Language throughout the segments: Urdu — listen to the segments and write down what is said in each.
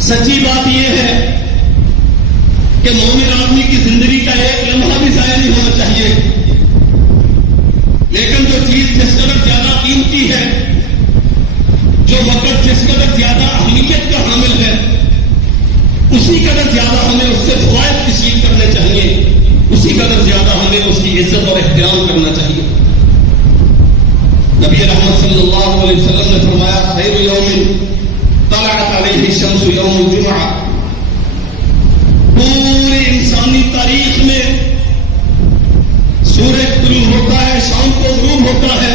سچی بات یہ ہے کہ مومن آدمی کی زندگی کا ایک لمحہ بھی ضائع نہیں ہونا چاہیے، لیکن جو چیز جس قدر زیادہ قیمتی ہے، جو وقت جس قدر زیادہ اہمیت کا حامل ہے، اسی قدر زیادہ ہمیں اس سے فوائد تشکیل کرنے چاہیے، اسی قدر زیادہ ہمیں اس کی عزت اور احترام کرنا چاہیے۔ نبی رحمت صلی اللہ علیہ وسلم نے فرمایا خیر یوم طلعت علیہ الشمس یوم الجمعہ۔ پوری انسانی تاریخ میں سورج طلوع ہوتا ہے، شام کو غروب ہوتا ہے،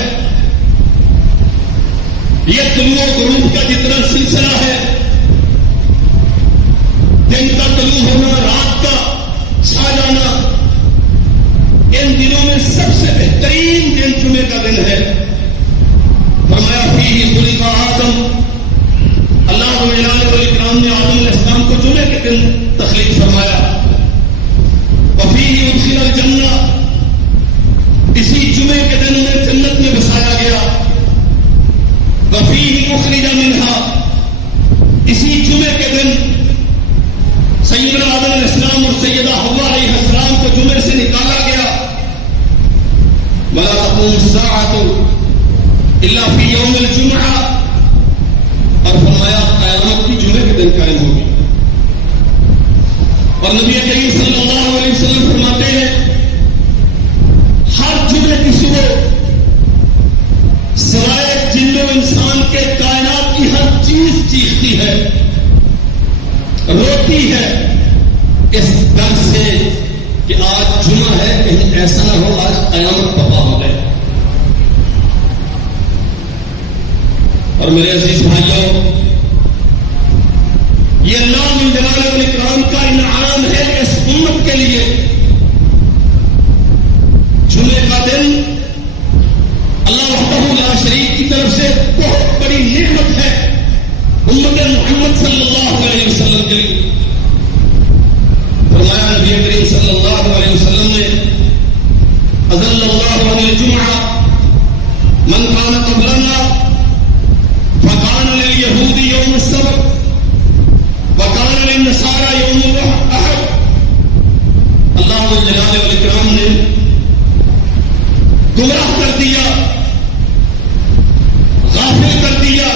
یہ طلوع و غروب کا جتنا سلسلہ ہے، دن کا طلوع ہونا، رات کا چھا جانا، ان دنوں میں سب سے بہترین دن جمعے کا دن ہے۔ فرمایا فیہ خلق آدم، اللہ والاکرام نے آدم علیہ السلام کو جمعے کے دن تخلیق فرمایا۔ وفیہ ادخل الجنہ، اسی جمعے کے دن انہیں جنت میں بسایا گیا۔ وفیہ اخرج منہا، اسی جمعے کے دن سیدنا آدم علیہ السلام اور سیدہ حوا علیہ السلام کو جمعے سے نکالا گیا۔ ولا تقوم الساعة الا فی یوم الجمعہ، اور فرمایا قیامت بھی جمعے کے دن قائم ہوگی۔ اور نبی کریم صلی اللہ علیہ وسلم فرماتے ہیں ہر جمعے کی صبح سوائے جن و انسان کے کائنات کی ہر چیز چیختی ہے، روتی ہے، اس ڈر سے کہ آج جمعہ ہے، کہیں ایسا نہ ہو آج قیامت برپا ہو گئے۔ اور میرے عزیز بھائیوں، یہ اللہ من جلالہ والاکرام کا انعام ہے کہ اس امت کے لیے جمعے کا دن اللہ وحدہ لا شریک کی طرف سے بہت بڑی نعمت ہے امت محمد صلی اللہ علیہ وسلم کے لیے۔ فرمایا نبی کریم صلی اللہ علیہ وسلم نے اذل اللہ عن الجمعہ من کان قبلنا فکان لليہود یوم السبت وکان للنصارى یوم الاحد۔ اللہ جلالہ والاکرام نے گمراہ کر دیا، غافل کر دیا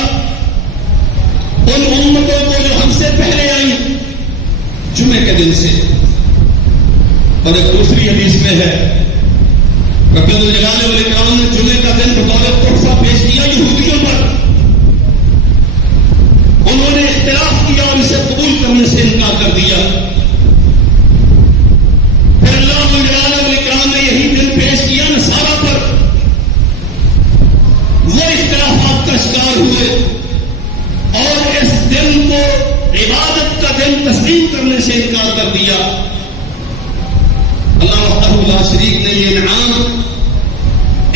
ان امتوں کو جو ہم سے پہلے آئی جمعے کے دن سے۔ اور ایک دوسری حدیث میں ہے رب الجلال والاکرام نے جمعے کا دن بطور تحفہ پیش کیا یہودیوں پر، انہوں نے اختلاف کیا اور اسے قبول کرنے سے انکار کر دیا۔ پھر اللہ الجلال والاکرام نے یہی دن پیش کیا نصارہ پر، وہ اختلافات کا شکار ہوئے اور اس دن کو عبادت کا دن تسلیم کرنے سے انکار کر دیا۔ اللہ وحدہ لا شریک نے یہ انعام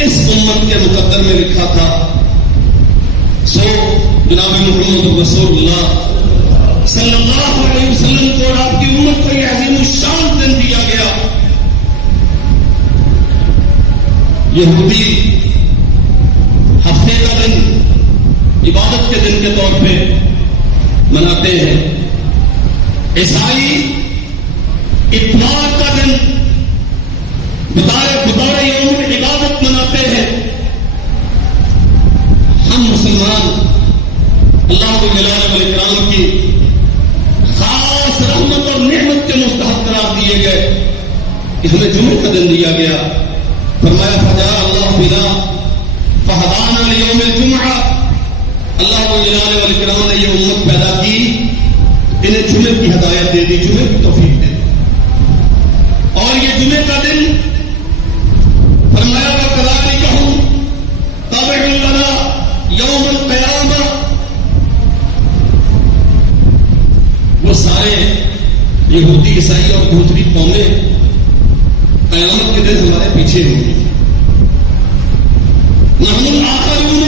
اس امت کے مقدر میں لکھا تھا۔ سو جناب محمد رسول اللہ صلی اللہ علیہ وسلم کو اور آپ کی امت کو یہ عظیم الشان دن دیا گیا۔ یہودی ہفتے کا دن عبادت کے دن کے طور پہ مناتے ہیں، عیسائی اتوار کا دن بطور یوم عبادت مناتے ہیں۔ ہم مسلمان اللہ جلالہ والاکرام کی خاص رحمت اور نعمت کے مستحق قرار دیے گئے کہ ہمیں جمعے کا دن دیا گیا۔ فرمایا فجاء اللہ بنا فہدانا لیوم الجمعہ، اللہ جلالہ والاکرام نے یہ امت پیدا کی، انہیں جمعے کی ہدایت دے دی، جمعے کی توفیق دے دی۔ اور یہ جمعے کا دن فرمایا وَكَذَلِكَ تَابِعٌ لَنَا یوم القیامہ، وہ سارے یہودی عیسائی اور دوسری قومیں قیامت کے دن ہمارے پیچھے ہوں گی۔ نحن الآخرون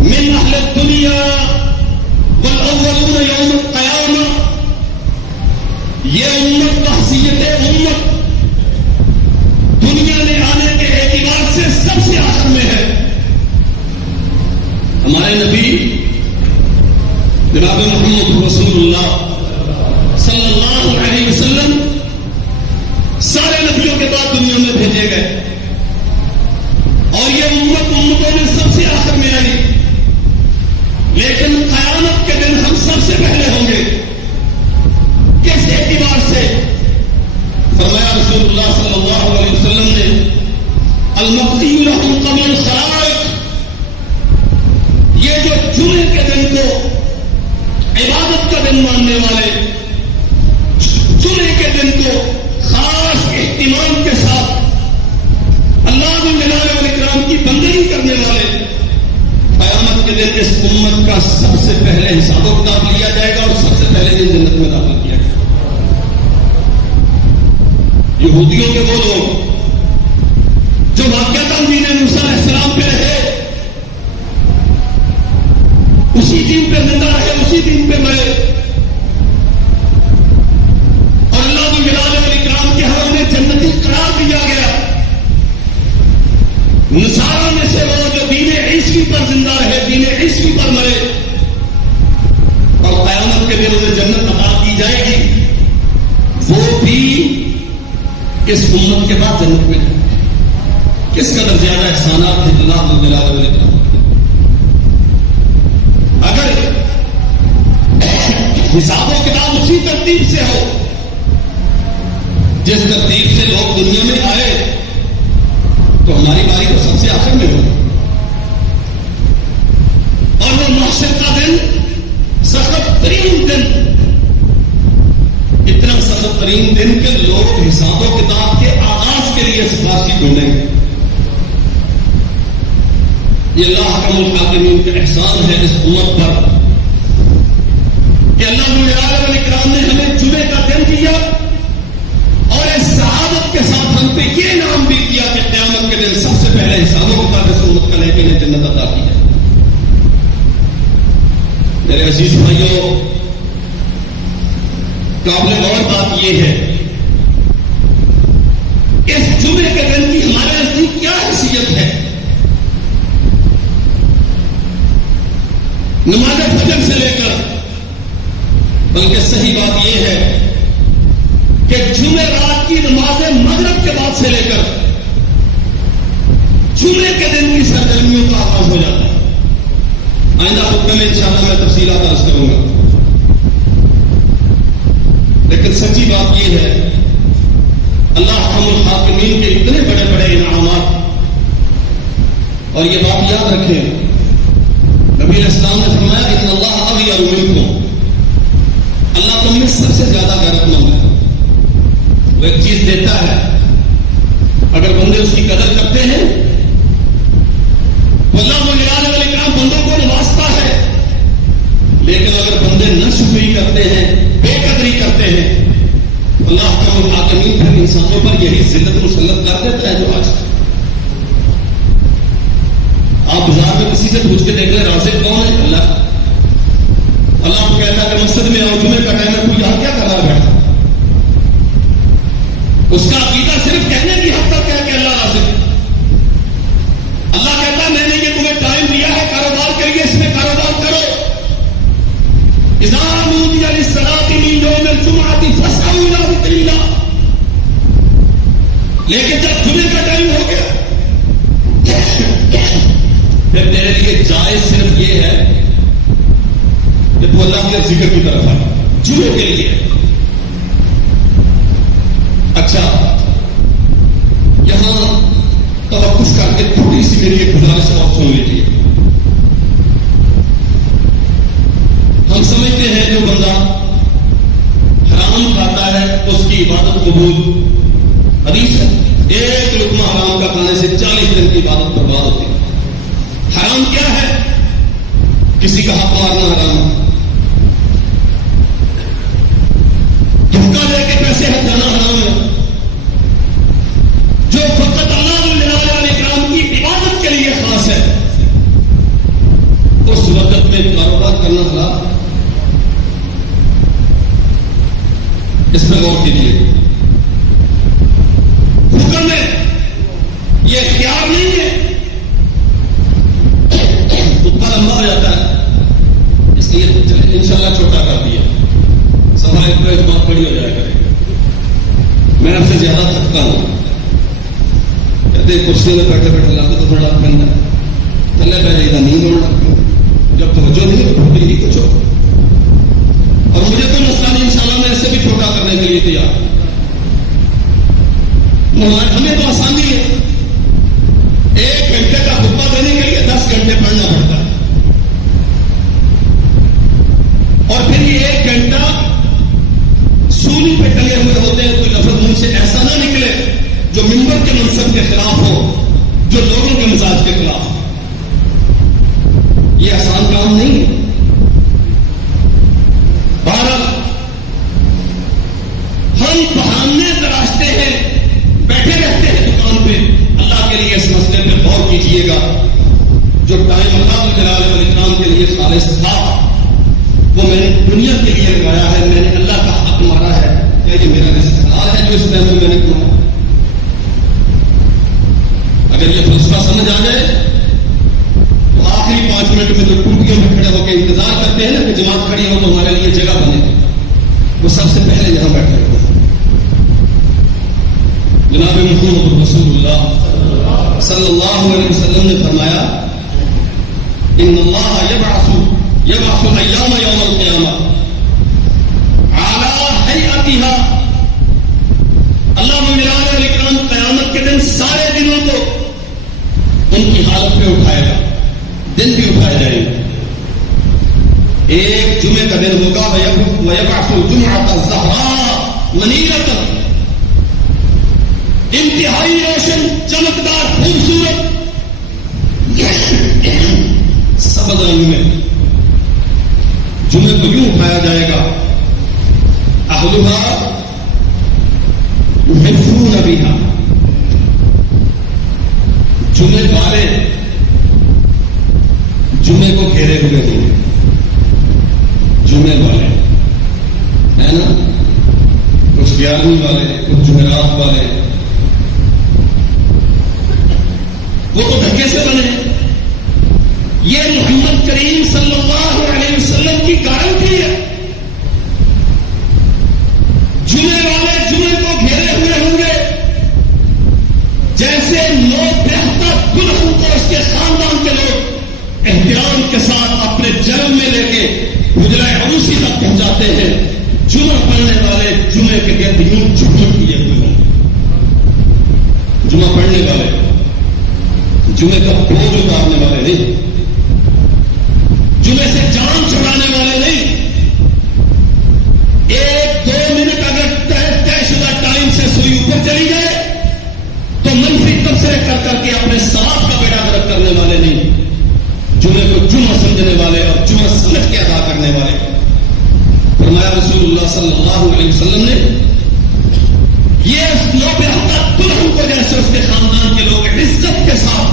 من اہل الدنیا والاولون یوم القیامہ، یہ امت بحثیت امت دنیا میں آنے کے اعتبار سے سب سے آخر میں ہے۔ ہمارے نبی جناب محمد رسول اللہ صلی اللہ علیہ وسلم سارے نبیوں کے بعد دنیا میں بھیجے گئے اور یہ امتوں میں سب سے آخر میں آئی، لیکن قیامت کے دن ہم سب سے پہلے ہوں گے۔ کس اعتبار سے؟ فرمایا رسول اللہ صلی اللہ علیہ وسلم نے المقضی لهم قبل الخلائق، یہ جو جمعے کے دن کو عبادت کا دن ماننے والے، جمعے کے دن کو خاص اہتمام کے ساتھ اللہ جلال والاکرام کی بندگی کرنے والے، قیامت کے دن اس امت کا سب سے پہلے حساب و کتاب لیا جائے گا اور سب سے پہلے دن جنت میں داخل کیا جائے گا۔ یہودیوں کے وہ لوگ جو واقعہ دین موسیٰ علیہ السلام پہ رہے، اسی دین پہ زندہ رہے، اسی دین پہ مرے، اور اللہ جلال والاکرام کے ہاں انہیں جنتی قرار دیا گیا۔ نصارہ میں سے وہ جو دین عیسوی پر زندہ رہے، دین عیسوی پر مرے، اور قیامت کے دن انہیں جنت عطا کی جائے گی، وہ بھی اس امت کے بعد جنت میں۔ کس قدر زیادہ احسانات ہیں اللہ جلال والاکرام۔ اگر حساب و کتاب اسی ترتیب سے ہو جس ترتیب سے لوگ دنیا میں آئے، تو ہماری باری تو سب سے آخر میں ہوگی، اور وہ محشر کا دن سخت ترین دن، اتنا سخت ترین دن کہ لوگ حساب و کتاب کے آغاز کے لیے سفارشی ڈھونڈیں گے۔ یہ اللہ حکم الحاکمین کا احسان ہے اس امت پر کہ اللہ جلال والاکرام نے ہمیں جمعے کا دن دیا اور اس سعادت کے ساتھ ہم پہ یہ نام بھی کیا کہ قیامت کے دن سب سے پہلے حساب و کتاب اس امت کا لے کے انہیں جنت عطا کی ہے۔ میرے عزیز بھائیوں، قابل غور بات یہ ہے کہ اس جمعے کے دن کی ہمارے نزدیک کیا حیثیت ہے۔ نماز فجر سے لے کر، بلکہ صحیح بات یہ ہے کہ جمعے رات کی نماز مغرب کے بعد سے لے کر جمعے کے دن کی سرگرمیوں کا آغاز ہو جاتا ہے۔ آئندہ خطبے میں انشاءاللہ میں تفصیلات عرض کروں گا، لیکن سچی بات یہ ہے اللہ حکم الحاکمین کے اتنے بڑے بڑے انعامات، اور یہ بات یاد رکھیں، نبی علیہ السلام نے فرمایا ان اللہ اغیر منکم، اللہ تم میں سب سے زیادہ غیرت مند ہے۔ وہ ایک چیز دیتا ہے، اگر بندے اس کی قدر کرتے ہیں، اللہ جلال والاکرام بندوں کو نوازتا ہے، لیکن اگر بندے ناشکری کرتے ہیں، بے قدری کرتے ہیں، اللہ حکم الحاکمین پھر انسانوں پر یہی ذلت مسلط کر دیتا ہے۔ جو آج آپ بازار میں کسی سے پوچھ کے دیکھ لیں رازق کون ہے؟ اللہ۔ اللہ کو کہتا ہے کہ مسجد میں آؤ، جمعے کا ٹائم ہے، کوئی یہاں کیا کر رہا بیٹھا؟ اس کا عقیدہ صرف کہنے کی حد تک ہے کہ اللہ رازق ہے۔ اللہ کہتا ہے میں نے یہ تمہیں ٹائم دیا ہے کاروبار کے لیے، اس میں کاروبار کرو۔ اذا نودی للصلاۃ من یوم الجمعۃ فاسعوا الی ذکر اللہ، لیکن جب جمعے کا ٹائم ہو گیا پھر میرے لیے جائز صرف یہ ہے کہ تو اللہ کے ذکر کی طرف آئے جمعے کے لیے۔ اچھا، یہاں توقف کر کے تھوڑی سی میری ایک گزارش اور سن لیجیے۔ ہم سمجھتے ہیں جو بندہ حرام کھاتا ہے اس کی عبادت قبول، حدیث ہے ایک لقمہ حرام کا کھانے سے 40 دن کی عبادت برباد ہوتی ہے۔ حرام کیا ہے؟ کسی کا حق مارنا حرام ہے، دھوکہ دے کے پیسے ہٹانا حرام ہے، جو فقط اللہ جلال والاکرام کی عبادت کے لیے خاص ہے اس وقت میں کاروبار کرنا حرام ہے۔ اس میں غور کیجیے، حکم میں یہ اختیار نہیں ہے، لمبا ہو جاتا ہے، اس لیے پہ بہت بڑی ہو جائے کرے گا، میں آپ سے زیادہ تھکتا ہوں. کہتے کرسی میں بیٹھے بیٹھے لاتے تو تھوڑا بند ہے تھلے پہ جائے نیند ہونے لگتی، جب توجہ نہیں تو ہی کچھ ہو. اور مجھے کوئی مسئلہ نہیں، انشاءاللہ میں ایسے بھی چھوٹا کرنے کے لیے تیار. ہمیں تو آسانی ہے، 1 گھنٹے کا خطبہ دینے کے لیے 10 گھنٹے پڑھنا پڑتا ہے، اور پھر یہ 1 گھنٹہ سولی پہ ٹنگے ہوئے ہوتے ہیں. کوئی لفظ منہ سے ایسا نہ نکلے جو منبر کے منصب کے خلاف ہو، جو لوگوں کے مزاج کے خلاف ہو. یہ آسان کام نہیں ہے. بہرحال ہم بہانے تراشتے ہیں، بیٹھے رہتے ہیں دکان پہ. اللہ کے لیے اس مسئلے پہ غور کیجیے گا. جو ٹائم اللہ جلال والاکرام کے لیے خالص تھا وہ میں نے دنیا کے لیے لگایا ہے. میں نے اللہ کا حق مارا ہے. کیا یہ میرا رزق حلال ہے جو اس ٹائم میں نے کیا؟ اگر یہ فلسفہ سمجھ آ جائے تو آخری 5 منٹ میں جو ٹوٹیوں میں کھڑے ہو کے انتظار کرتے ہیں نا کہ جماعت کھڑی ہو تو ہمارے لیے جگہ بنے، وہ سب سے پہلے یہاں بیٹھے ہوئے. جناب محمد رسول اللہ صلی اللہ علیہ وسلم نے فرمایا ان اللہ یبعث ایام یوم القیامہ اعلی ہیئتها. اللہ ملائے الاکرام قیامت کے دن سارے دنوں کو ان کی حالت پہ اٹھائے گا. دن بھی اٹھائے جائیں گے. ایک جمعے کا دن ہوگا ویبعث الجمعۃ الزہراء منیرۃ، انتہائی روشن، چمکدار، خوبصورت سبز رنگ میں. جمعے کو یوں اٹھایا جائے گا اہلھا یحفون بھا، جمعے والے جمعے کو گھیرے ہوئے ہوں گے. جمعے والے ہے نا، کچھ 11ویں والے، کچھ جمعرات والے، وہ تو دھکے سے بنے. یہ محمد کریم صلی اللہ علیہ وسلم کی گارنٹی ہے. جمعے والے جمعے کو گھیرے ہوئے ہوں گے جیسے لوگ بہتر دلہن کو اس کے خاندان کے لوگ احترام کے ساتھ اپنے جنم میں لے کے حجرہ عروسی تک پہنچاتے ہیں. جمعہ پڑھنے والے جمعے کے گرد یوں جھوٹ کیے ہوئے ہوں گے. جمعہ پڑھنے والے جمعے کا بوجھ اتارنے والے نہیں، جمعے سے جان چھڑانے والے نہیں. 1-2 منٹ اگر طے شدہ ٹائم سے سوئی اوپر چلی جائے تو منفی تبصرے کر کے اپنے ساتھ کا بیڑا غرق کرنے والے نہیں. جمعے کو جمعہ سمجھنے والے اور جمعہ سمجھ کے ادا کرنے والے. فرمایا رسول اللہ صلی اللہ علیہ وسلم نے یہ لوگ دلہن کو جیسے اس کے خاندان کے لوگ عزت کے ساتھ،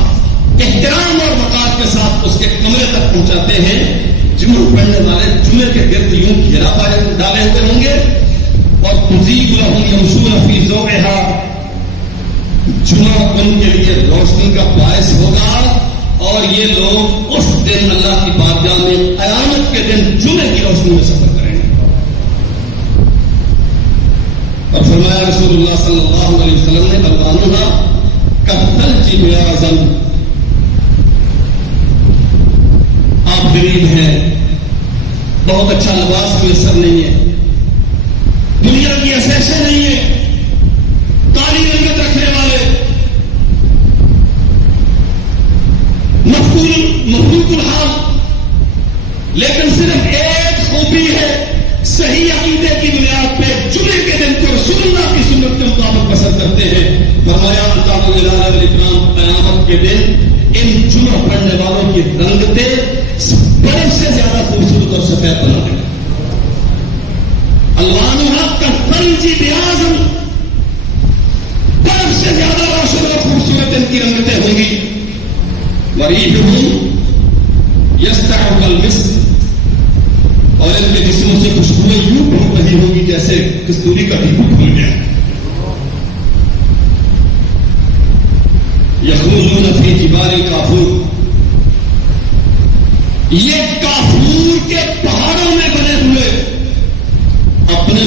احترام اور وقار کے ساتھ اس کے کمرے تک پہنچاتے ہیں، جمعہ پڑھنے والے جمعے کے گرد یوں گھیرا ڈالے ہوئے ہوں گے. اور تزید لهم يمشون في ذوقها، جمعہ ان کے لیے روشنی کا باعث ہوگا اور یہ لوگ اس دن اللہ کی بارگاہ میں قیامت کے دن جمعے کی روشنی میں سفر کریں گے. اور فرمایا رسول اللہ صلی اللہ علیہ وسلم نے الوانها كالثلج بياضا. آپ غریب ہیں، بہت اچھا لباس میسر نہیں ہے، دنیا کی ایسے نہیں ہے، کالی رنگت رکھنے والے، مفروض الحال، لیکن صرف ایک خوبی ہے، صحیح عقیدے کی بنیاد پہ جمعے کے دن کو رسول اللہ کی سنت کے مطابق پسند کرتے ہیں. فرمایا اللہ جلال والاکرام قیامت کے دن ان جمعہ پڑھنے والوں کی رنگتیں برف سے زیادہ خوبصورت اور سفید بنا دیں. الوانها كالثلج بياضا، برف سے زیادہ روشن اور خوبصورت ان کی رنگتیں ہوں گی. وريحهم يستع كالمسك، اور ان کے جسموں سے خوشبوئیں یوں پھوٹ رہی ہوگی جیسے کستوری کا ڈھیپو کھل گیا. یخرجون فی جبال کافور، یہ کافور کے پہاڑوں میں بنے ہوئے اپنے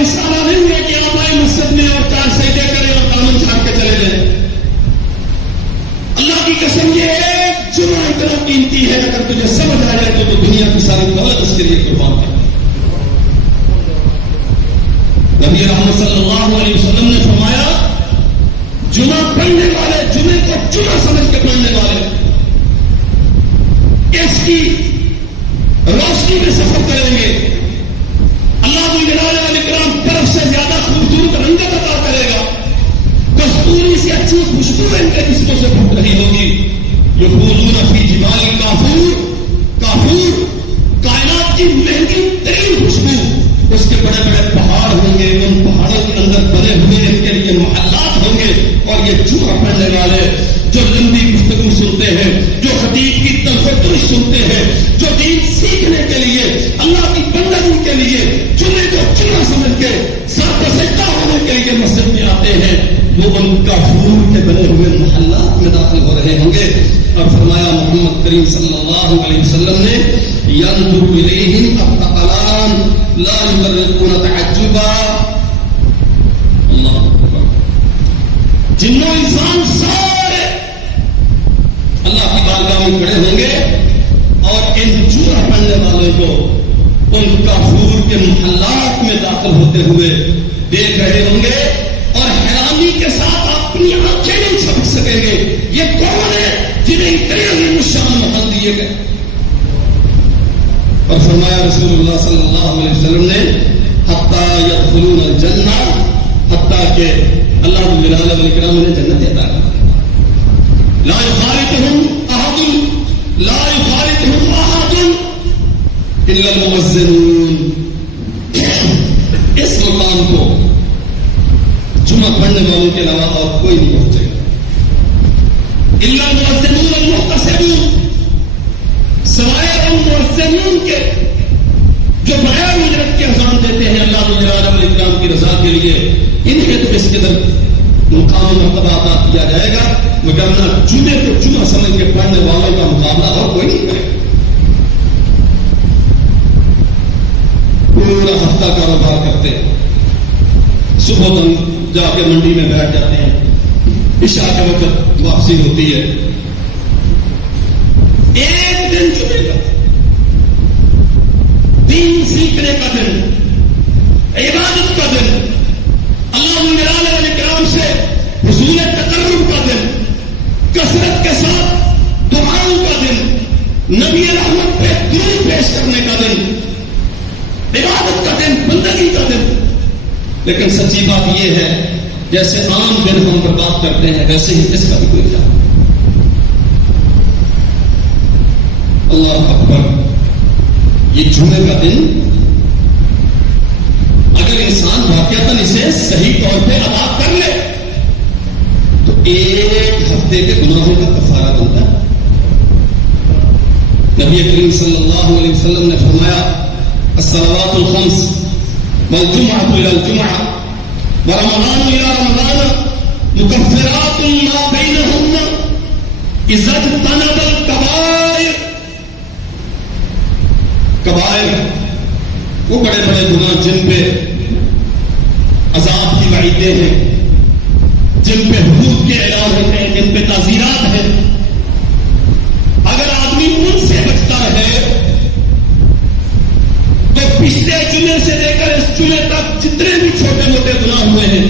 مسئلہ نہیں ہے کہ آپ آئے مسجد میں اور 4 سجدے کریں اور دامن چھاڑ کے چلے جائیں. اللہ کی قسم یہ ہے جمعہ اتنا قیمتی ہے، اگر تجھے سمجھ آ جائے تو دنیا کی ساری دولت اس کے لیے قربان کر. نبی رحمت صلی اللہ علیہ وسلم نے فرمایا جمعہ پڑھنے والے، جمعے کو جمعہ سمجھ کے پڑھنے والے اس کی روشنی میں سفر کریں گے. اللہ جلال والاکرام برف سے زیادہ خوبصورت رنگت عطا کرے گا. کستوری سے اچھی خوشبو ان کے جسموں سے پھوٹ رہی ہوگی. یقولون فی جبال کافور، کافور کائنات کی مہنگی ترین خوشبو، اس کے بڑے بڑے پہاڑ ہوں گے، ان پہاڑوں کے اندر بنے ہوئے ان کے لیے محلات ہوں گے. اور یہ جمعہ پڑھنے والے جو لمبی گفتگو سنتے ہیں، جو خطیب کی تلفظ سنتے ہیں، جو دین سیکھنے کے لیے، اللہ کی بندگی کے لیے جمعے کو جمعہ سمجھ کے سر سجدہ ہونے کے لیے مسجد میں آتے ہیں، وہ ان کافور کے بنے ہوئے محلات میں داخل ہو رہے ہوں گے. اور فرمایا محمد کریم صلی اللہ علیہ وسلم نے ينظر إليهم الثقلان لا يفرقون تعجبا. اللہ اکبر. جنوں انسان سارے اللہ کی بارگاہ میں کھڑے ہوں گے اور ان جمعہ پڑھنے والوں کو ان کافور کے محلات میں داخل ہوتے ہوئے دیکھ رہے ہوں گے اور حیرانی کے ساتھ اپنی آنکھیں نہیں چھپک سکیں گے. یہ کون ہے جنہیں اتنے عظیم الشان محل دیے گئے؟ اور فرمایا رسول اللہ صلی اللہ علیہ وسلم نے حتی یدخلون الجنہ، حتیٰ کہ اللہ جلال والاکرام انہیں جنت عطا کرے. لا یخالطہم احد، لا یخالطہم احد الا المؤذنون. اس مقام کو جمعہ پڑھنے والوں کے علاوہ اور کوئی نہیں پہنچے گا. الا المؤذنون المحتسبون، سوائے ان مؤذنین کے جو بغیر اجرت کے اذان دیتے ہیں اللہ جلال والاکرام کی رضا کے لیے، انہیں تو اس قدر مقام مرتبہ عطا کیا جائے گا. وگرنہ جمعے کو جمعہ سمجھ کے پڑھنے والوں کا مقابلہ اور کوئی نہیں کرے گا. پورا ہفتہ کاروبار کرتے، صبح تک جا کے منڈی میں بیٹھ جاتے ہیں، عشاء کے وقت واپسی ہوتی ہے. ایک دن جمعے کا، دین سیکھنے کا دن، عبادت کا دن، اللہ جلال والاکرام سے حصول تقرب کا دن، کثرت کے ساتھ دعاؤں کا دن، نبی رحمت پہ درود پیش کرنے کا دن، عبادت کا دن، بندگی کا دن. لیکن سچی بات یہ ہے جیسے عام دن ہم برباد کرتے ہیں ویسے ہی اس کا بھی کوئی جان. اللہ اکبر. یہ جمعے کا دن اگر انسان واقعتاً اسے صحیح طور پہ ادا کر لے تو ایک ہفتے کے گناہوں کا کفارہ بنتا ہے. نبی کریم صلی اللہ علیہ وسلم نے فرمایا الصلوات الخمس والجمعة إلى الجمعة ورمضان إلى رمضان مكفرات ما بينهن إذا اجتنب الكبائر. کبائر وہ بڑے بڑے گناہ جن پہ عذاب کی وعیدیں ہیں، جن پہ حدود کے اعلان ہوتے ہیں، جن پہ تعزیرات ہیں، اگر آدمی ان سے بچتا رہے تو پچھلے جمعے سے لے کر اس جمعے تک جتنے بھی چھوٹے موٹے گناہ ہوئے ہیں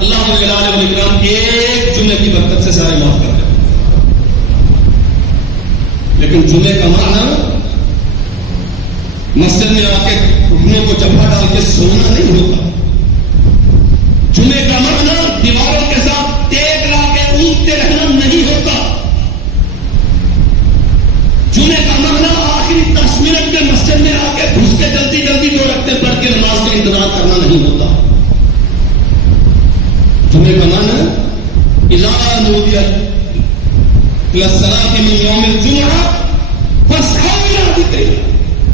اللہ جلال والاکرام ایک جمعے کی برکت سے سارے معاف کر دیں. لیکن جمعے کا معنی مسجد میں آ کے گھٹنوں کو جبھا ڈال کے سونا نہیں ہوتا. جمعے کا معنی دیواروں کے ساتھ ٹیک لا کے اونگتے رہنا نہیں ہوتا. جمعے کا معنی آخری 10 منٹ میں مسجد میں آ کے گھس کے جلدی جلدی 2 رکعتیں پڑھ کے نماز کا انتظار کرنا نہیں ہوتا. جمعے کا معنی اذا نودی للصلاة من یوم الجمعہ فاسعوا الی ذکر اللہ،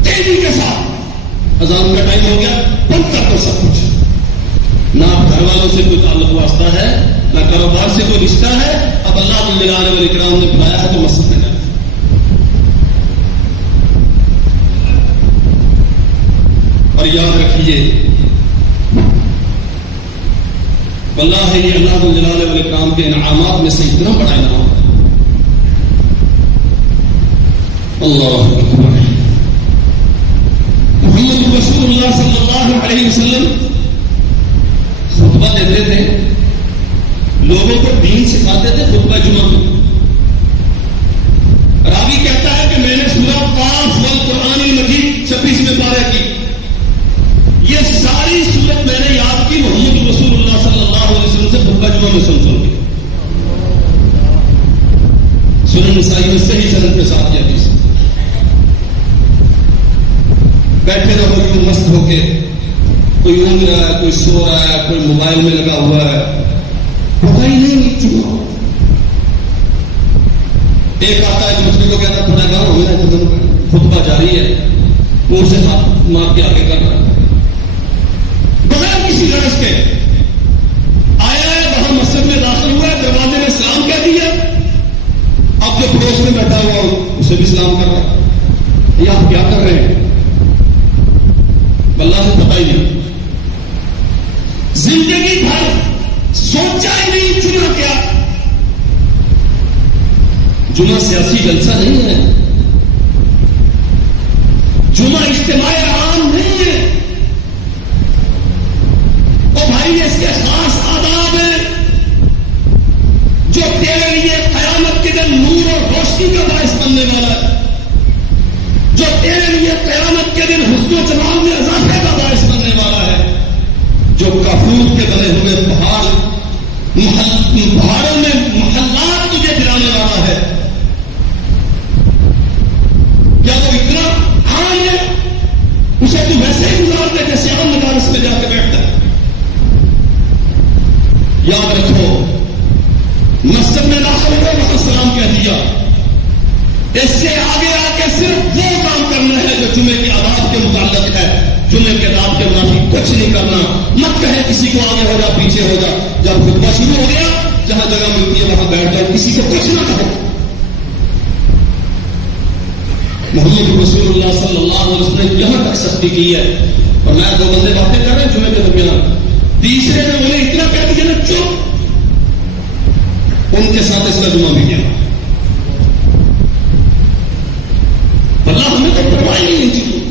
تیزی کے ساتھ اذان کا ٹائم ہو گیا بند کر دو سب کچھ. نہ گھر والوں سے کوئی تعلق واسطہ ہے، نہ کاروبار سے کوئی رشتہ ہے. اب اللہ جلال والاکرام نے بلایا ہے تو مسجد میں جائیں. اور یاد رکھیے واللہ یہ اللہ جلال والاکرام کے انعامات میں سے اتنا بڑا انعام ہے. اللہ اکبر. محمد رسول اللہ صلی اللہ علیہ وسلم خطبہ دیتے تھے, لوگوں کو دین سکھاتے تھے. خطبہ جمعہ میں راوی کہتا ہے کہ میں نے سورہ قاف والقرآن المجید 26 پارہ کی. یہ ساری سورت میں نے یاد کی محمد رسول اللہ صلی اللہ علیہ وسلم سے خطبہ جمعہ میں سن کے. سنن نسائی میں صحیح سند کے ساتھ یہ حدیث. بیٹھے رہو یوں مست ہو کے, کوئی اونگ رہا ہے, کوئی سو رہا ہے, کوئی موبائل میں لگا ہوا ہے, پتہ ہی نہیں چنا. ایک آتا ہے دوسرے کو کہتا تھوڑا گاؤں ہو گیا, خطبہ جاری ہے, وہ اسے ہاتھ مار کے آگے کر رہا ہے بغیر کسی غرض کے. آیا ہے وہاں مسجد میں داخل ہوا ہے, دروازے میں سلام کہہ دیا, اب جو پڑوس میں بیٹھا ہوا اسے بھی سلام کر رہا ہے. یہ آپ کیا کر رہے ہیں؟ اللہ سے پتہ ہی نہیں. زندگی بھر سوچا ہی نہیں چنا کیا. جمعہ سیاسی جلسہ نہیں ہے, جمعہ اجتماع عام نہیں ہے. اور بھائی اس کے خاص آداب ہیں جو تیرے لیے قیامت کے دن نور اور روشنی کا باعث بننے والا ہے, جو تیرے لیے قیامت کے دن حسن و جمال میں اضافے کا باعث بننے والا ہے, جو کافور کے بنے ہوئے پہاڑوں میں محلات تجھے دلانے والا ہے. کیا وہ اتنا عام ہے اسے تو ویسے ہی گزار دے جیسے عام مدارس میں جا کے بیٹھتا ہے. یاد رکھو, مسجد میں داخل ہو وہاں سلام کہہ دیا. اس سے آگے آ کے صرف وہ کام کرنا ہے جو جمعے کے آداب کے متعلق ہے. جمعے کے آداب کے منافق کچھ نہیں کرنا. مت کہے کسی کو آگے ہو جا پیچھے ہو جا. جب خطبہ شروع ہو گیا جہاں جگہ ملتی ہے وہاں بیٹھ جاؤ, کسی کو کچھ نہ کہو. محمد رسول اللہ صلی اللہ علیہ وسلم نے یہاں تک سختی کی ہے. اور میں دو بندے باتیں کر رہے ہیں جمعے کے درمیان, تیسرے نے انہیں اتنا کہہ دیا نا چپ, ان کے ساتھ اس کا جمعہ بھی کیا. اللہ ہمیں تو پرواہ نہیں ان چیزوں.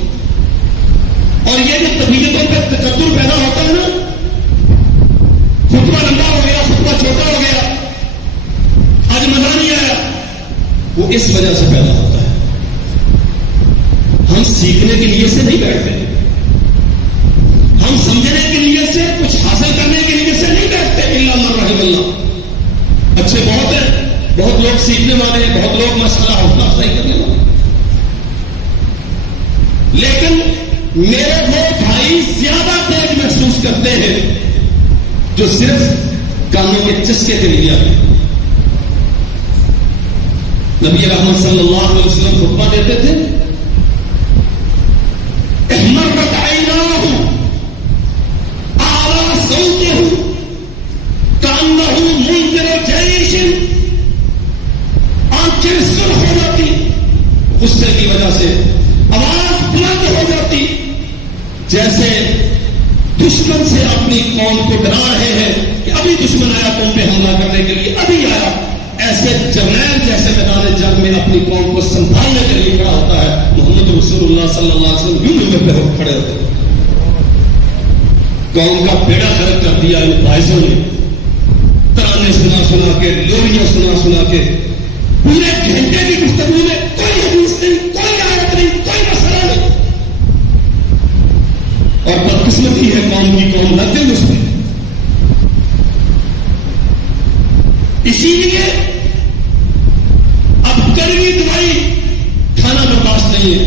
اور یہ جو طبیعتوں پہ تکبر پیدا ہوتا ہے نا, خطبہ لمبا ہو گیا, خطبہ چھوٹا ہو گیا, آج مزہ نہیں آیا, وہ اس وجہ سے پیدا ہوتا ہے. ہم سیکھنے کی نیت سے نہیں بیٹھتے, ہم سمجھنے کی نیت سے, کچھ حاصل کرنے کی نیت سے نہیں بیٹھتے. الا من رحم اللہ. اچھے بہت ہیں, بہت لوگ سیکھنے والے ہیں, بہت لوگ مسئلہ حوصلہ افزائی کرنے والے, لیکن میرے وہ بھائی زیادہ بوجھ محسوس کرتے ہیں جو صرف کانوں کے چسکے کے لیے آتے ہیں. نبی رحمت صلی اللہ علیہ وسلم خطبہ دیتے تھے, احمرت عیناہ اعلی صوتہ کانہ منذر جیش. آنکھیں سرخ ہو جاتی غصے کی وجہ سے, آواز بلند ہو جاتی جیسے دشمن سے اپنی قوم کو ڈرا رہے ہیں کہ ابھی دشمن آیا قوم پہ حملہ کرنے کے لیے, ابھی آیا. ایسے جرنیل جیسے میدان جنگ میں اپنی قوم کو سنبھالنے کے لیے کھڑا ہوتا ہے. محمد رسول اللہ صلی اللہ علیہ وسلم یوں ممبر پہ کھڑے ہوتے ہیں. قوم کا بیڑا غرق کر دیا ان باعثوں نے, ترانے سنا سنا کے, لوریاں سنا سنا کے, پورے گھنٹے کی گفتگو میں کوئی حدیث نہیں, کوئی آیت نہیں, کوئی مسئلہ نہیں. اور بدقسمتی ہے قوم کی, قوم لگتے ہیں اس میں. اسی لیے اب کڑوی دوائی کھانا برداشت نہیں ہے.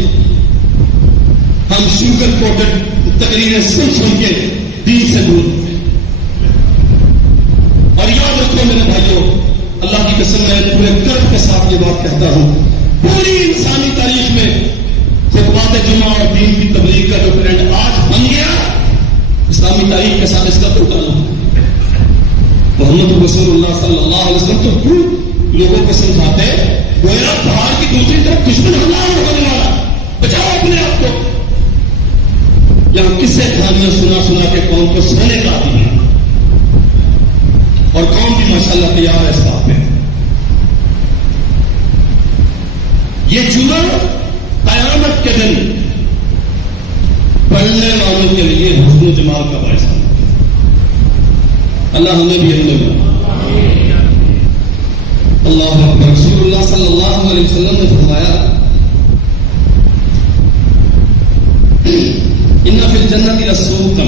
ہم شوگر کوٹڈ تقریریں سن کے دین سے دور. اور یاد رکھو میرے بھائیوں, اللہ کی قسم میں پورے کرب کے ساتھ یہ بات کہتا ہوں, پوری انسانی تاریخ میں خطبات جمعہ اور دین کی تبلیغ کا جو ٹرینڈ آج بن گیا, اسلامی تاریخ کے ساتھ اس کا کوئی تعلق نہیں. محمد رسول اللہ صلی اللہ علیہ وسلم تو لوگوں کو سمجھاتے گویا پہاڑ کی دوسری طرف دشمن حملہ ہونے والا, بچاؤ اپنے آپ کو. یہاں کس سے کہانیاں سنا سنا کے قوم کو سونے کا دیا. انشاءاللہ تیار ہے اس بات میں. یہ جمعہ قیامت کے دن پڑھنے والوں کے لیے حسن و جمال کا باعث ہے. اللہ ہمیں بھی علم دے. اللہ اکبر. رسول اللہ صلی اللہ علیہ وسلم نے فرمایا ان فی الجنت لسوقا،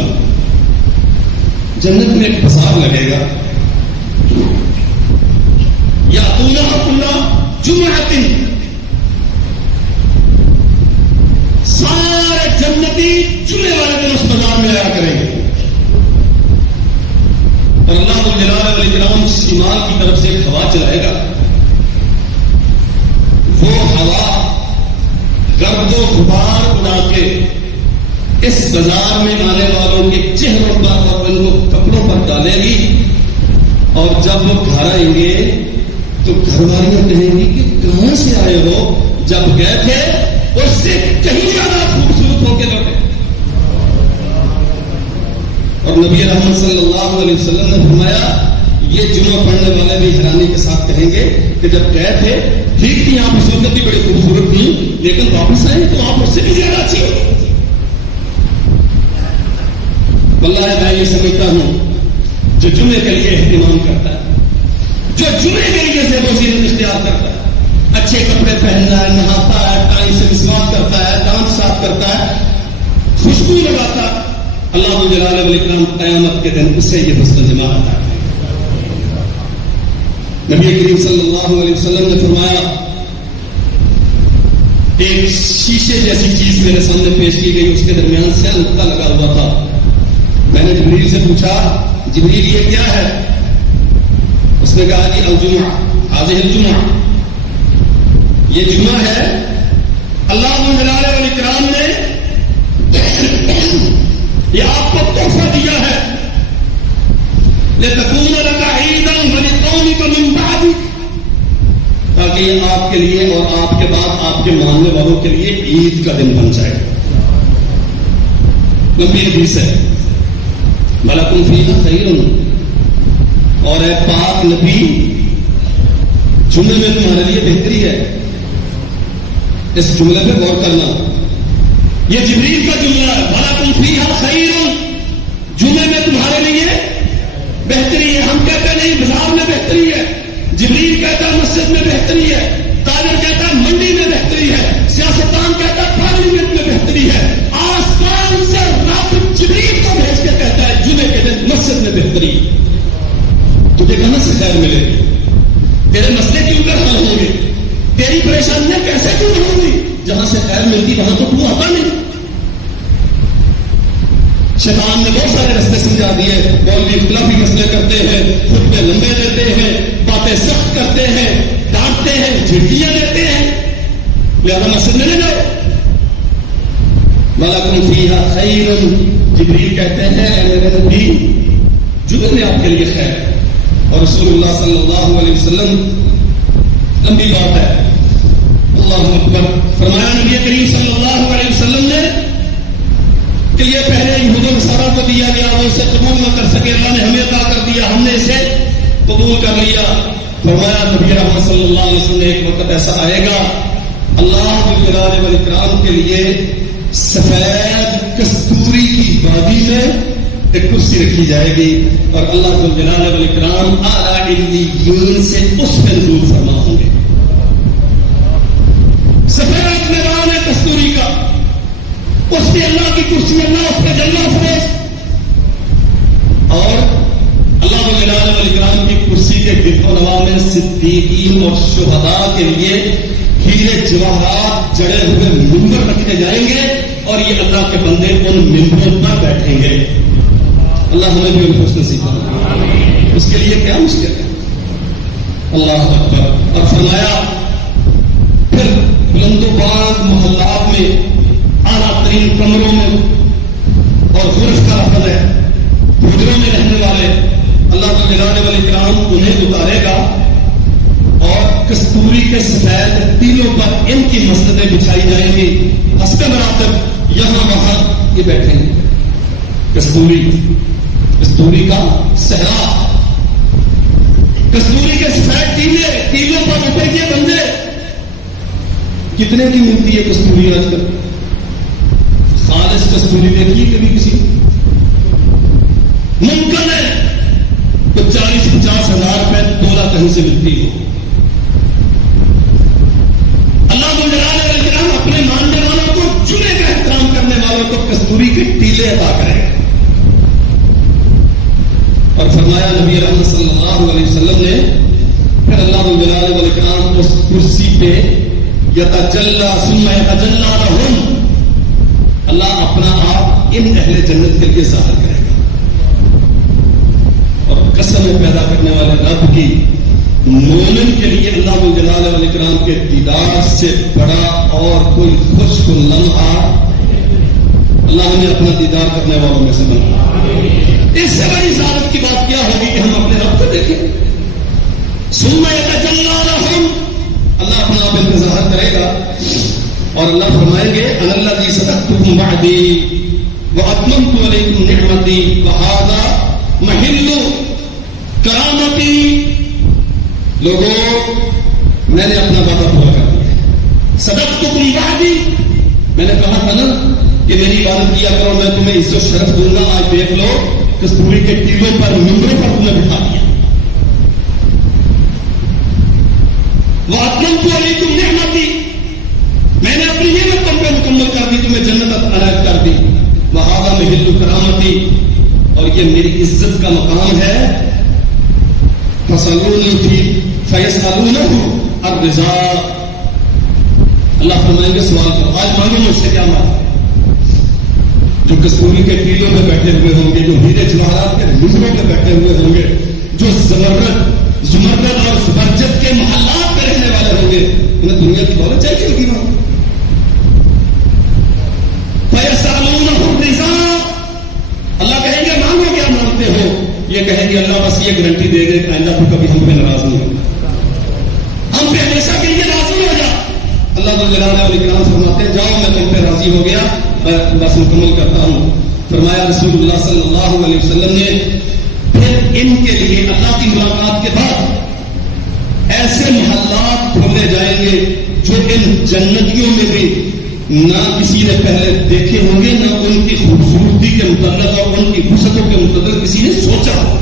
جنت میں ایک بازار لگے گا، یاتونہ کل جمعۃ، سارے جنتی جمعے والے دن اس بازار میں آیا کریں گے. اور اللہ جلال والاکرام شمال کی طرف سے ایک ہوا چلائے گا، وہ ہوا گرد و غبار اڑا کے اس بازار میں آنے والوں کے چہروں پر اور ان کو کپڑوں پر ڈالے گی. اور جب وہ گھر آئیں گے تو گھر والیاں کہیں گی کہ کہاں سے آئے ہو؟ جب گئے تھے اس سے کہیں زیادہ خوبصورت ہو کے لوٹے. اور نبی رحمت صلی اللہ علیہ وسلم نے فرمایا یہ جمعہ پڑھنے والے بھی حیرانی کے ساتھ کہیں گے کہ جب گئے تھے ٹھیک تھی، آپ کی صورت بھی بڑی خوبصورت تھی، لیکن واپس آئے تو آپ اس سے بھی زیادہ اچھی ہو. واللہ میں یہ سمجھتا ہوں جو جمعے کے لیے اہتمام کرتا ہے، جو جمعے کے لیے زیب و زینت اختیار کرتا ہے، اچھے کپڑے پہننا ہے، نہاتا ہے، ٹائم سے مسواک کرتا ہے، دانت صاف کرتا ہے، خوشبو لگاتا ہے، اللہ جلال والاکرام قیامت کے دن اسے یہ حسن و جمال عطا کرے. نبی کریم صلی اللہ علیہ وسلم نے فرمایا ایک شیشے جیسی چیز میرے سامنے پیش کی گئی، اس کے درمیان سے نقطہ لگا ہوا تھا. میں نے جبریل سے پوچھا جبریل یہ کیا ہے؟ اس نے کہا کہ الجمعہ، حاضر الجمعہ، یہ جمعہ ہے. اللہ جلال والاکرام نے یہ آپ کو تحفہ دیا ہے، لتکون لک عیدا ولقومک من بعدک، تاکہ یہ آپ کے لیے اور آپ کے بعد آپ کے ماننے والوں کے لیے عید کا دن بن جائے. لمبی حدیث ہے. ملکن فیہا خیر، اور اے پاک نبی جمعے میں تمہارے لیے بہتری ہے. اس جملے پہ غور کرنا، یہ جبریل کا جملہ ہے. ملکن فیہا خیر، جمعے میں تمہارے لیے بہتری ہے. ہم کہتے نہیں بازار میں بہتری ہے، جبریل کہتا ہے مسجد میں بہتری ہے، تاجر کہتا ہے منڈی میں بہتری ہے، سیاستدان کہتا ہے پارلیمنٹ میں بہتری ہے. آسمان سے رب جبریل کو بھیج کے کہتا ہے جمعے کے دن مسجد میں بہتری. تجھے کہاں سے خیر ملے گی؟ تیرے مسئلے کیوں کر حل ہوں گے؟ تیری پریشانیاں کیسے دور ہوں گی؟ جہاں سے خیر ملتی وہاں تو تو آتا نہیں. شیطان نے بہت سارے رستے سمجھا دیے. مولوی اختلافی مسئلے کرتے ہیں، خطبے لمبے دیتے ہیں، باتیں سخت کرتے ہیں، ڈانٹتے ہیں، جھڑکیاں دیتے ہیں، لہذا مسجد میں نہ جاؤ. ملکن فیہا خیر، جبریل کہتے ہیں اے میرے نبی جمعے میں آپ کے لیے خیر. اور رسول اللہ صلی اللہ علیہ وسلم، لمبی بات ہے، اللہ اکبر، فرمایا نبی کریم صلی اللہ علیہ وسلم نے کہ یہ پہلے یہود و نصارہ کو دیا گیا، وہ اسے قبول نہ کر سکے، اللہ نے ہمیں عطا کر دیا، ہم نے اسے قبول کر لیا. فرمایا نبی رحمت صلی اللہ علیہ وسلم نے ایک وقت ایسا آئے گا اللہ جلال والاکرام کے لیے سفید کستوری کی وادی میں ایک کرسی رکھی جائے گی اور اللہ جلال والاکرام اعلی علیین سے اس پہ نزول فرما ہوں گے. سفید میدان ہے کستوری کا، اس پہ اللہ کی کرسی، اللہ اس پہ جلوہ افروز. اور اللہ جلال والاکرام کی کرسی کے گرد و نواح میں صدیقین اور شہداء کے لیے ہیرے جواہرات جڑے ہوئے منبر رکھے جائیں گے اور یہ اللہ کے بندے ان منبروں پر بیٹھیں گے. اللہ ہمیں بھی ان کو نصیب کرے. اس کے لیے کیا مشکل ہے؟ اللہ اکبر. اور فرمایا پھر بلند و باز محلات میں، اعلیٰ ترین کمروں میں، اور غرف کا لفظ ہے حجروں میں رہنے والے، اللہ جلال والاکرام انہیں اتارے گا اور کستوری کے سفید ٹیلوں پر ان کی مسجدیں بچھائی جائیں گی. حسب مراتب یہاں وہاں یہ بیٹھیں گے. کستوری کا صحرا، کستوری کے سیٹ ٹیلوں پر روپے بندے کتنے کی ملتی ہے کستوری آج کل؟ خالص کستوری دیکھیے کبھی کسی ممکن ہے تو 40-50 ہزار روپے تولا کہیں سے ملتی ہو. اللہ کرام اپنے ماننے والوں کو جمعے کا احترام کرنے والوں کو کستوری کے ٹیلے عطا کرے گا. اور فرمایا نبی رحمت صلی اللہ علیہ وسلم نے پھر اللہ کرام اس کرسی پہ یتجلی ثم یتجلی لہم اللہ اپنا آپ ان اہل جنت کے لیے ظاہر کرے گا. اور قسم پیدا کرنے والے رب کی مومن کے لیے اللہ جلال والاکرام کے دیدار سے بڑا اور کوئی خوش کن لمحہ اللہ نے اپنا دیدار کرنے والوں میں سے بنا. اس سے بڑی سعادت کی بات کیا ہوگی کہ ہم اپنے رب کو دیکھیں. ثم یتجلی لہم اللہ اپنا آپ ان کا ظاہر کرے گا اور اللہ فرمائیں گے انا الذی صدقتکم وعدی واتممت علیکم نعمتی وہذا محل کرامتی. لوگوں میں نے اپنا وعدہ پورا کر دیا. صدقتکم وعدی میں نے کہا تھا نا کہ میری عبادت کیا کرو میں تمہیں عزت و شرف دوں گا. آج دیکھ لو کستوری کے ٹیلوں پر ممبروں پر تمہیں بٹھا دیا. وَأَتْمَمْتُ عَلَيْكُمْ نِعْمَتِي میں نے اپنی نعمت تم پہ مکمل کر دی تمہیں جنت عنایت کر دی. وَهَذَا مِحِلُّ كَرَامَتِي اور یہ میری عزت کا مقام ہے. فَصَلُونِي فَيَسْأَلُونَهُ الرِّضَا اللہ فرمائیں گے سوال کرو آج مانگو مجھ سے کیا مانگو. جو کستوری کے ٹیلوں میں بیٹھے ہوئے ہوں گے جو ہیرے جواہرات کے ممبروں میں بیٹھے ہوئے ہوں گے جو زمرد اور زبرجد کے محلات میں رہنے والے ہوں گے انہیں دنیا کی دولت چاہیے ہوگی. وہاں فَيَسْأَلُونَهُ الرِّضَا اللہ کہیں گے مانگو کیا مانگتے ہو. یہ کہیں گے اللہ بس یہ گارنٹی دے گے کہ آئندہ تو کبھی ہم پہ ناراض نہیں ہوگا ہم پہ ہمیشہ کے لیے راضی ہو جا. اللہ جلالہ والاکرام فرماتے ہیں جاؤ میں تم پہ راضی ہو گیا بس مکمل کرتا ہوں. فرمایا رسول اللہ صلی اللہ علیہ وسلم نے پھر ان کے لیے اللہ کی ملاقات کے بعد ایسے محلات کھولے جائیں گے جو ان جنتیوں میں بھی نہ کسی نے پہلے دیکھے ہوں گے نہ ان کی خوبصورتی کے متعلق اور ان کی وسعتوں کے متعلق کسی نے سوچا ہو.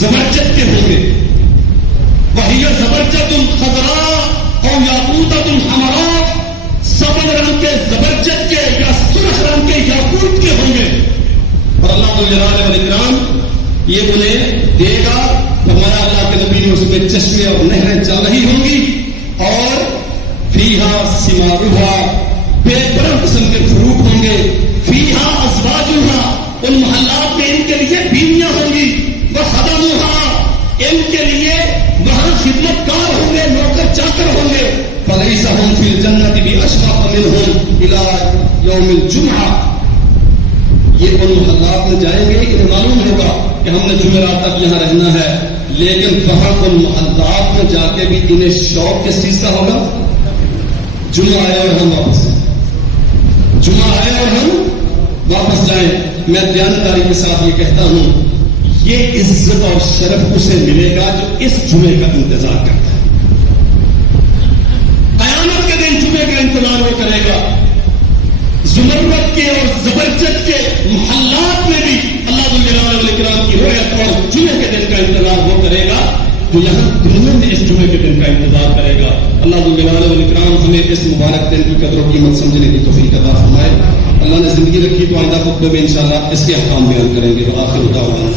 زبرجد کے ہوں گے وہی زبرجد خضراء اور یاقوتۃ حمراء سبز رنگ کے زبرجد کے یا سرخ رنگ کے یاقوت کے ہوں گے. اور اللہ جلالہ والاکرام یہ انہیں دے گا. فرمایا اللہ کے نبی نے اس میں چشمے اور نہریں چل رہی ہوں گی اور فیہا ثمارھا بے پرہ قسم کے فروٹ ہوں گے. فیہا ازواجھا ان محلات میں ان کے لیے بیویاں ہوں گی. وخدمھا ان کے لیے وہاں خدمت کار ہوں گے نوکر چاکر ہوں گے. فلیس ہم فی الجنت باشفق منہم الی یوم الجمعہ یہ ان محلات میں جائیں گے انہیں معلوم ہوگا کہ ہم نے جمعرات تک یہاں رہنا ہے لیکن وہاں ان محلات میں جا کے بھی انہیں شوق کس چیز کا ہوگا. جمعہ آئے اور ہم واپس جائیں. جمعہ آئے اور ہم واپس جائیں. میں دیانتداری کے ساتھ یہ کہتا ہوں یہ عزت اور شرف اسے ملے گا جو اس جمعے کا انتظار کرتا ہے. قیامت کے دن جمعے کا انتظار وہ کرے گا. زمرد کے اور زبرجد کے محلات میں بھی اللہ جلالہ والاکرام کی رؤیت اور جمعے کے دن کا انتظار وہ کرے گا جو یہاں دنیا میں اس جمعے کے دن کا انتظار کرے گا. اللہ جلالہ والاکرام ہمیں اس مبارک دن کی قدر و قیمت سمجھنے کی توفیق عطا فرمائے. اللہ نے زندگی رکھی تو آئندہ خطبے میں انشاءاللہ اس کے احکام بیان کریں گے. وآخر دعوانا